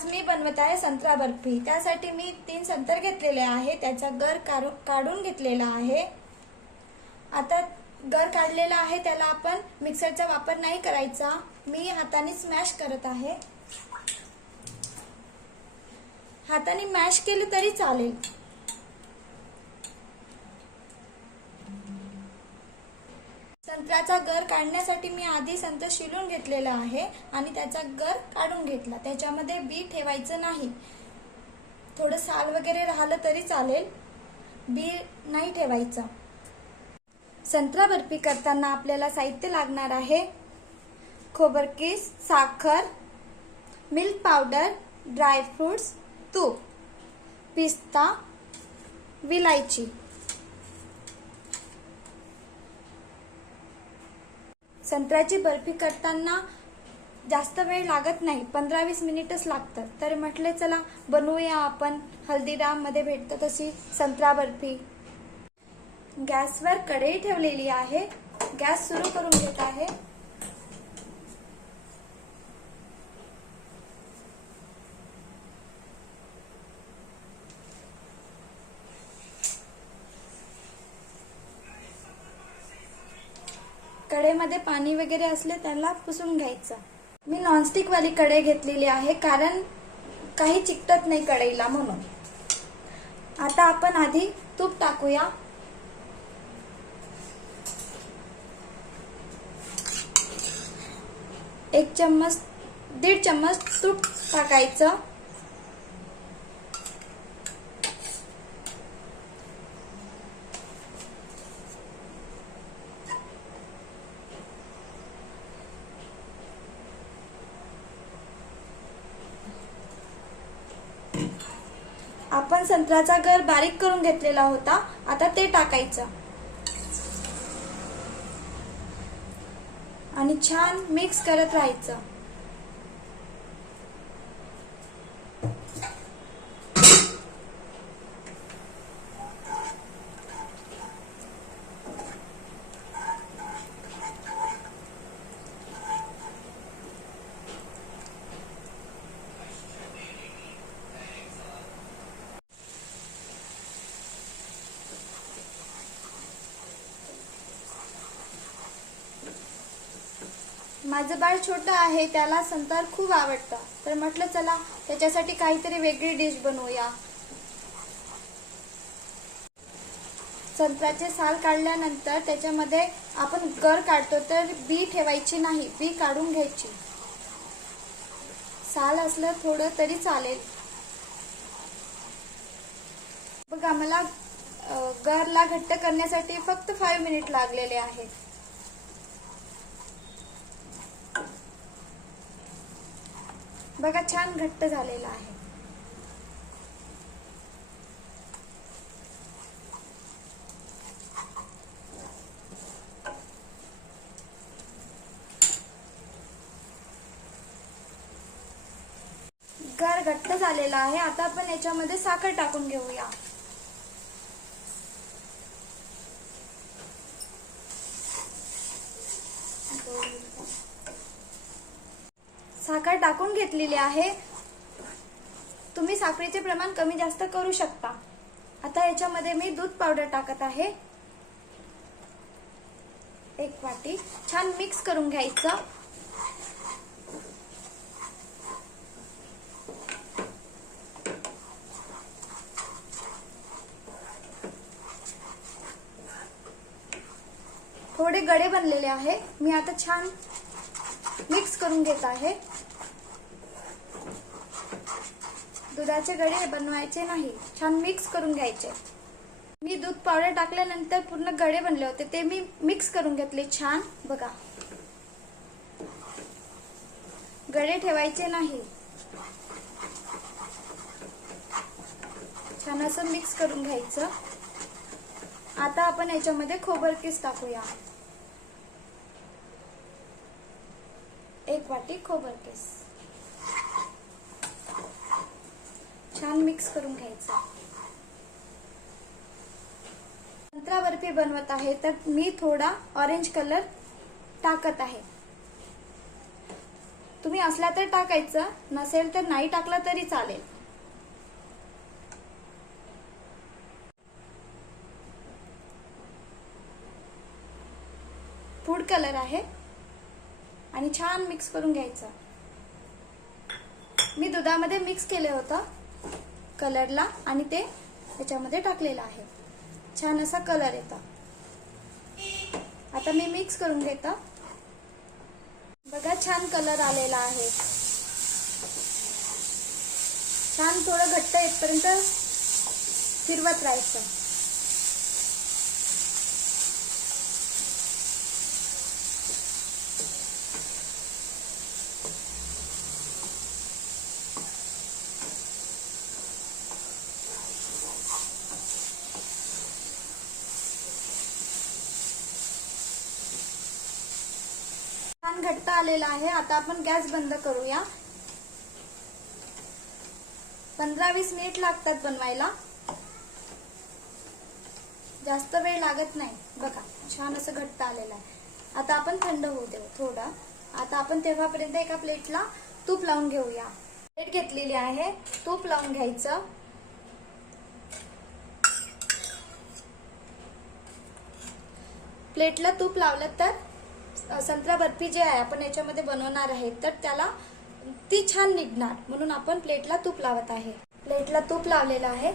आज मी बनवत आहे संत्रा बर्फी। त्यासाठी मी 3 संत्र घेतलेले आहे, त्याचा गर काढून घेतलेला आहे। आता गर काढलेला आहे त्याला आपण मिक्सरचा वापर नाही करायचा, मी हाताने स्मॅश करत आहे। हाताने मॅश केले तरी चालेल। संत्र्याचा गर काढण्यासाठी मी आधी संत्र शिलून घेतलेला आहे आणि त्याचा गर काढून घेतला। त्याच्यामध्ये बी ठेवायचं नाही, थोडं साल वगैरे राहिलं तरी चालेल, बी नाही ठेवायचं। संत्रा बर्फी करताना आपल्याला साहित्य लागणार आहे खोबरकीस, साखर, मिल्क पावडर, ड्राय फ्रूट्स, तूप, पिस्ता, विलायची। संत्र्याची बर्फी करताना जास्त वेळ लागत नाही, 15-20 मिनिटच लागतात। तर म्हटले चला बनवूया आपण हल्दीराम मध्ये भेटतं तशी संत्रा बर्फी। गॅसवर कढई ठेवलेली आहे, गॅस सुरू करून घेत आहे। कढईमध्ये पाणी वगैरे असले त्याला पुसून घ्यायचं। मी नॉनस्टिक वाली कढई घेतलेली आहे, कारण काही चिकटत नाही कढईला म्हणून। आता आपण आधी तूप टाकूया। एक चम्मच 1.5 चम्मच तूप टाकायचं। आपण संत्र्याचा गर बारीक करून घेतलेला होता, आता ते टाकायचं आणि छान मिक्स करत राहायचं। माझं बाळ छोटं आहे, त्याला संत्र खूप आवडतं, तर म्हटलं चला त्याच्यासाठी काहीतरी वेगळी डिश बनवूया। संत्र्याचे साल काढल्यानंतर त्याच्यामध्ये आपण गर काढतो तर बी ठेवायची नाही, बी काढून घ्यायची। साल असलं थोडं तरी चालेल। बघा मला गरला घट्ट करण्यासाठी फक्त 5 मिनिट लागलेले आहेत। बघा छान घट्ट झालेला आहे। गर घट्ट झालेला आहे, आता आपण याच्यामध्ये साखर टाकून घेऊया। साखर टाकून घेतलेली आहे, तुम्ही साखरेचे प्रमाण कमी जास्त करू शकता। आता याच्यामध्ये मी दूध पावडर टाकत आहे, 1 वाटी। छान मिक्स करून घ्यायचं। थोडे गडे बनलेले आहे, मी आता छान मिक्स करून घेत आहे। दुधाचे गडे बनवायचे नाही, छान मिक्स करून घ्यायचे। मी दूध पावडर टाकल्यानंतर पूर्ण गडे बनले होते, ते मी मिक्स करून घेतले छान। बघा गडे ठेवायचे नाही, छान असं मिक्स करून घ्यायचं। आता आपण याच्यामध्ये खोबरकीस टाकूया, 1 वाटी खोबरकीस। छान मिक्स करून घ्यायचं। संत्रा बर्फी बनवत आहे तर मी थोडा ऑरेंज कलर टाकत आहे। तुम्ही असला तर टाकायचं, नसेल तर नाही टाकला तरी चालेल. फूड कलर आहे आणि छान मिक्स करून घ्यायचं. मी दुधामध्ये मिक्स केलं होतं कलरला आणि ते त्याच्यामध्ये टाकलेलं आहे. छान असा कलर येतो. आता मी मिक्स करून घेतो. बघा छान कलर आलेला आहे. छान थोडं घट्ट येतपर्यंत फिरवत राहायचं. छान घट्ट आलेला आहे. आता आपण गॅस बंद करूया. 15-20 मिनिट लागतात बनवायला, जास्त वेळ लागत नाही. बघा छान असं घट्ट आलेलं आहे. आता आपण थंड होऊ देऊ थोडं. आता आपण तेव्हापर्यंत एका प्लेटला तूप लावून घेऊया. प्लेट घेतलेली आहे, तूप लावून घ्यायचं. प्लेटला तूप लावलं तर संत्रा बर्फी जे आहे आपण याच्यामध्ये बनवणार आहे तर त्याला ती छान निघणार, म्हणून आपण प्लेटला तूप लावत आहे. प्लेटला तूप लावलेलं आहे.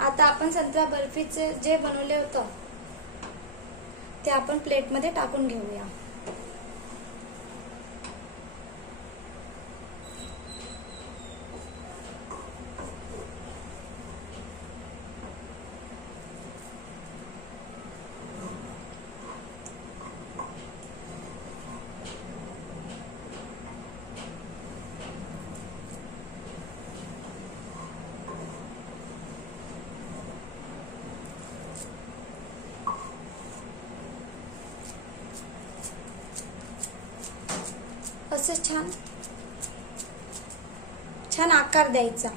आता आपण संत्रा बर्फीचे जे बनवले होतं ते आपण प्लेटमध्ये टाकून घेऊया. असं छान छान आकार द्यायचा.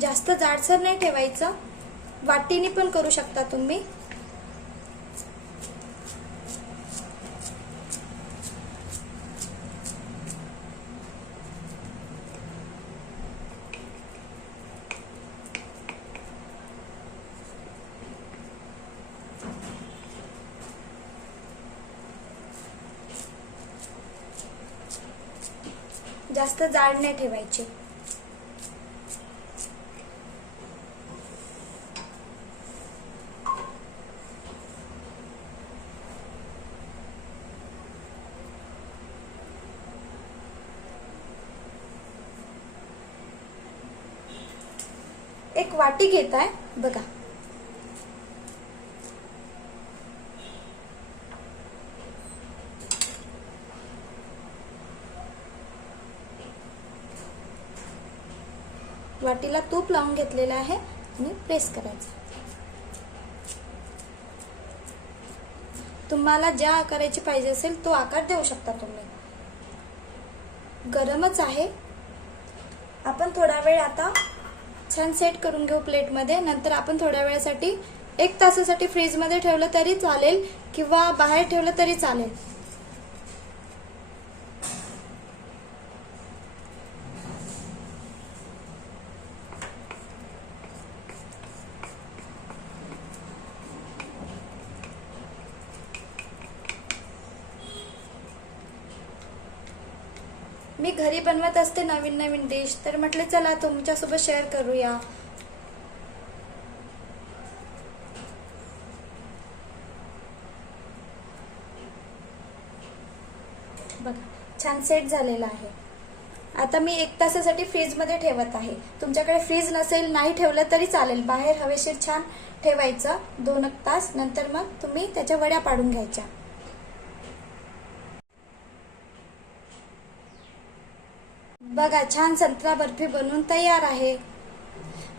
जास्त जाडसर नाही ठेवायचं. वाटीने पण करू शकता तुम्ही. जास्त जाड नाही ठेवायचे. एक वाटी घेत आहे बघा. वाटीला तूप लावून घेतलेलं आहे आणि प्रेस करायचं. तुम्हाला ज्या आकाराची पाहिजे असेल तो आकार देऊ शकता तुम्ही. गरमच आहे. आपण थोडा वेळ आता छान सेट करून घेऊ प्लेटमध्ये. नंतर आपण थोड्या वेळासाठी 1 तासासाठी फ्रीजमध्ये ठेवलं तरी चालेल किंवा बाहेर ठेवलं तरी चालेल. मी घरी बनवत असते नवीन नवीन डिश, तर म्हटले चला तुमच्यासोबत शेअर करूया. बघा छान सेट झालेला आहे. आता मी 1 तासासाठी फ्रीजमध्ये ठेवत आहे. तुमच्याकडे फ्रीज नसेल, नाही ठेवलं तरी चालेल. बाहेर हवेशीर छान ठेवायचं 2 तास. नंतर मग तुम्ही त्याच्या वड्या पाडून घ्यायच्या. बघा छान संत्रा बर्फी बनवून तयार आहे.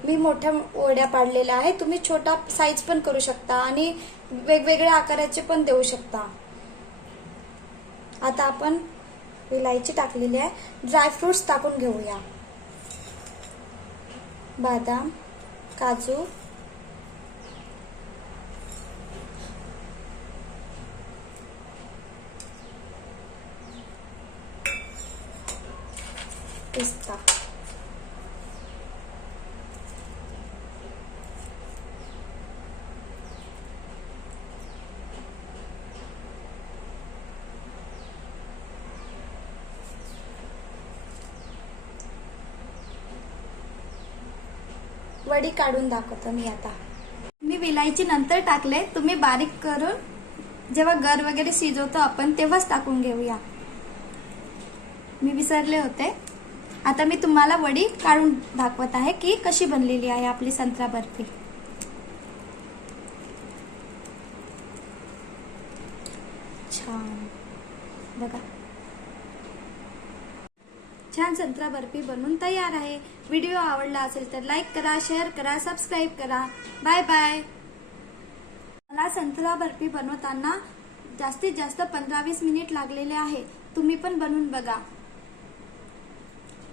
मी मोठ्या वड्या पाडलेल्या आहे. तुम्ही छोटा साईज पण करू शकता आणि वेगवेगळ्या आकाराचे पण देऊ शकता. आता आपण इलायची टाकलेली आहे. ड्रायफ्रुट्स टाकून घेऊया. बदाम, काजू, पिस्ता. वडी काढून दाखवतो मी आता. मी विलायची नंतर टाकले, तुम्ही बारीक करून जेव्हा गर वगैरे शिजवतो आपण तेव्हाच टाकून घेऊया. मी विसरले होते. आता मी तुम्हाला वडी काढून दाखवत आहे की कशी बनलेली आहे आपली संत्रा बर्फी. छान बघा, छान संत्रा बर्फी बनवून तयार आहे. व्हिडिओ आवडला असेल तर लाईक करा, शेअर करा, सबस्क्राईब करा. Bye bye. मला संत्रा बर्फी बनवताना जास्तीत जास्त 15-20 मिनिट लागलेले आहे. तुम्ही पण बनवून बघा.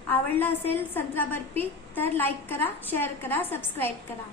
आवडला असेल संत्रा बर्फी तर लाईक करा, शेअर करा, सबस्क्राईब करा.